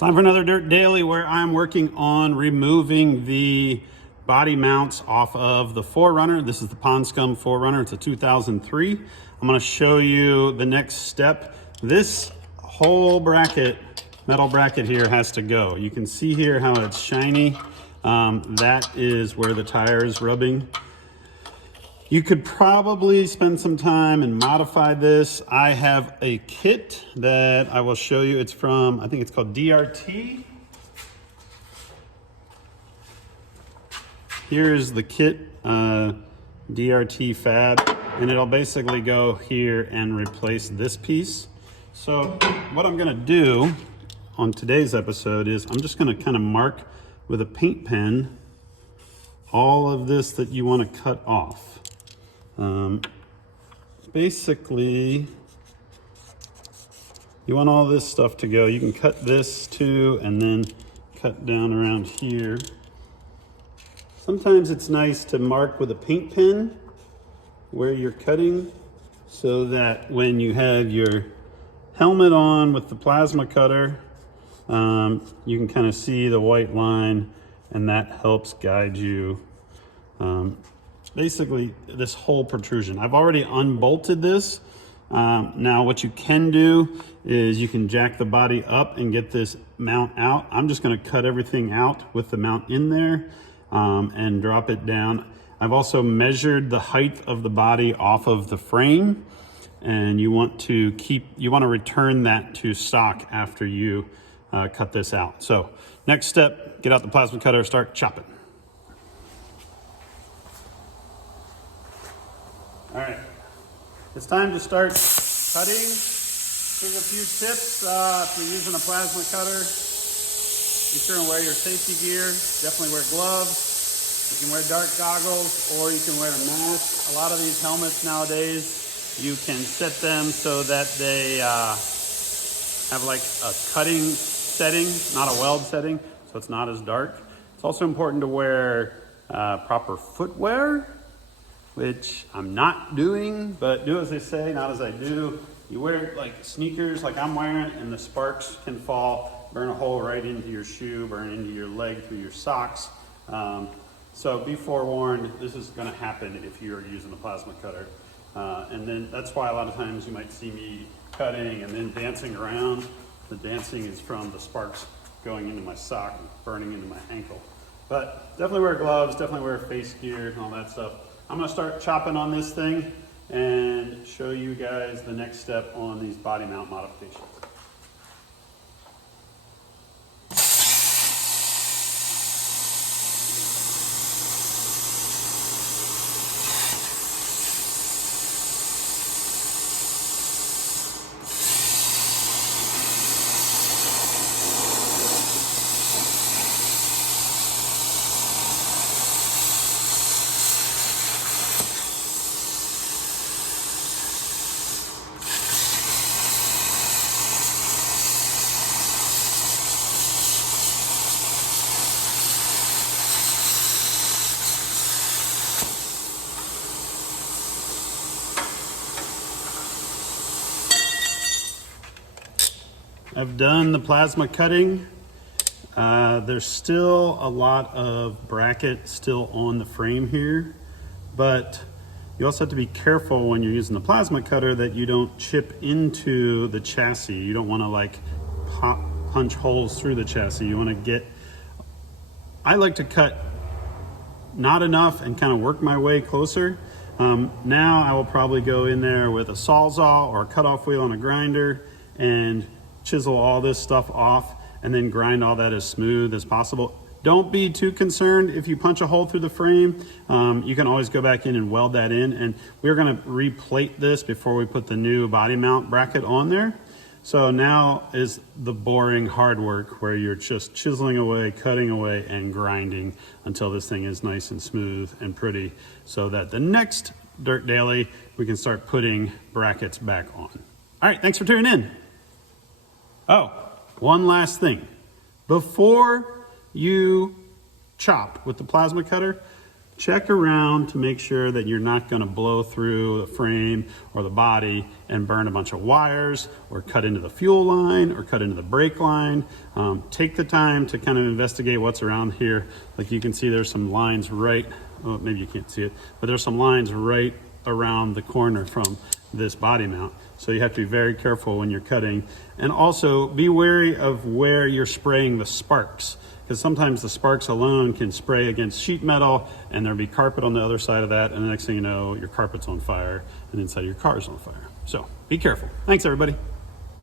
Time for another Dirt Daily where I'm working on removing the body mounts off of the 4Runner. This is the Pond Scum 4Runner. It's a 2003. I'm going to show you the next step. This whole bracket, metal bracket here, has to go. You can see here how it's shiny. That is where the tire is rubbing. You could probably spend some time and modify this. I have a kit that I will show you. It's from, I think it's called DRT. Here's the kit, DRT Fab, and it'll basically go here and replace this piece. So what I'm gonna do on today's episode is I'm just gonna kind of mark with a paint pen all of this that you wanna cut off. Basically, you want all this stuff to go. You can cut this too, and then cut down around here. Sometimes it's nice to mark with a paint pen where you're cutting so that when you have your helmet on with the plasma cutter, you can kind of see the white line, and that helps guide you. Basically this whole protrusion. I've already unbolted this. Now what you can do is you can jack the body up and get this mount out. I'm just going to cut everything out with the mount in there and drop it down. I've also measured the height of the body off of the frame, and you want to return that to stock after you cut this out. So next step, get out the plasma cutter, start chopping. All right, it's time to start cutting. Here's a few tips. If you're using a plasma cutter, be sure to wear your safety gear. Definitely wear gloves. You can wear dark goggles, or you can wear a mask. A lot of these helmets nowadays, you can set them so that they have like a cutting setting, not a weld setting, so it's not as dark. It's also important to wear proper footwear, which I'm not doing, but do as they say, not as I do. You wear like sneakers like I'm wearing, and the sparks can fall, burn a hole right into your shoe, burn into your leg through your socks. So be forewarned, this is gonna happen if you're using a plasma cutter. And then that's why a lot of times you might see me cutting and then dancing around. The dancing is from the sparks going into my sock and burning into my ankle. But definitely wear gloves, definitely wear face gear and all that stuff. I'm gonna start chopping on this thing and show you guys the next step on these body mount modifications. I've done the plasma cutting. There's still a lot of bracket still on the frame here, but you also have to be careful when you're using the plasma cutter that you don't chip into the chassis. You don't want to like punch holes through the chassis. You want to get, I like to cut not enough and kind of work my way closer. Now I will probably go in there with a Sawzall or a cutoff wheel and a grinder and chisel all this stuff off and then grind all that as smooth as possible. Don't be too concerned if you punch a hole through the frame. You can always go back in and weld that in, and we're gonna replate this before we put the new body mount bracket on there. So now is the boring hard work where you're just chiseling away, cutting away, and grinding until this thing is nice and smooth and pretty, so that the next Dirt Daily we can start putting brackets back on. All right, thanks for tuning in. Oh, one last thing. Before you chop with the plasma cutter, check around to make sure that you're not going to blow through the frame or the body and burn a bunch of wires or cut into the fuel line or cut into the brake line. Take the time to kind of investigate what's around here. Like you can see there's some lines right, oh, maybe you can't see it, but there's some lines right around the corner from this body mount. So you have to be very careful when you're cutting, and also be wary of where you're spraying the sparks, because sometimes the sparks alone can spray against sheet metal and there'll be carpet on the other side of that, and the next thing you know, your carpet's on fire and inside your car's on fire. So be careful. Thanks everybody.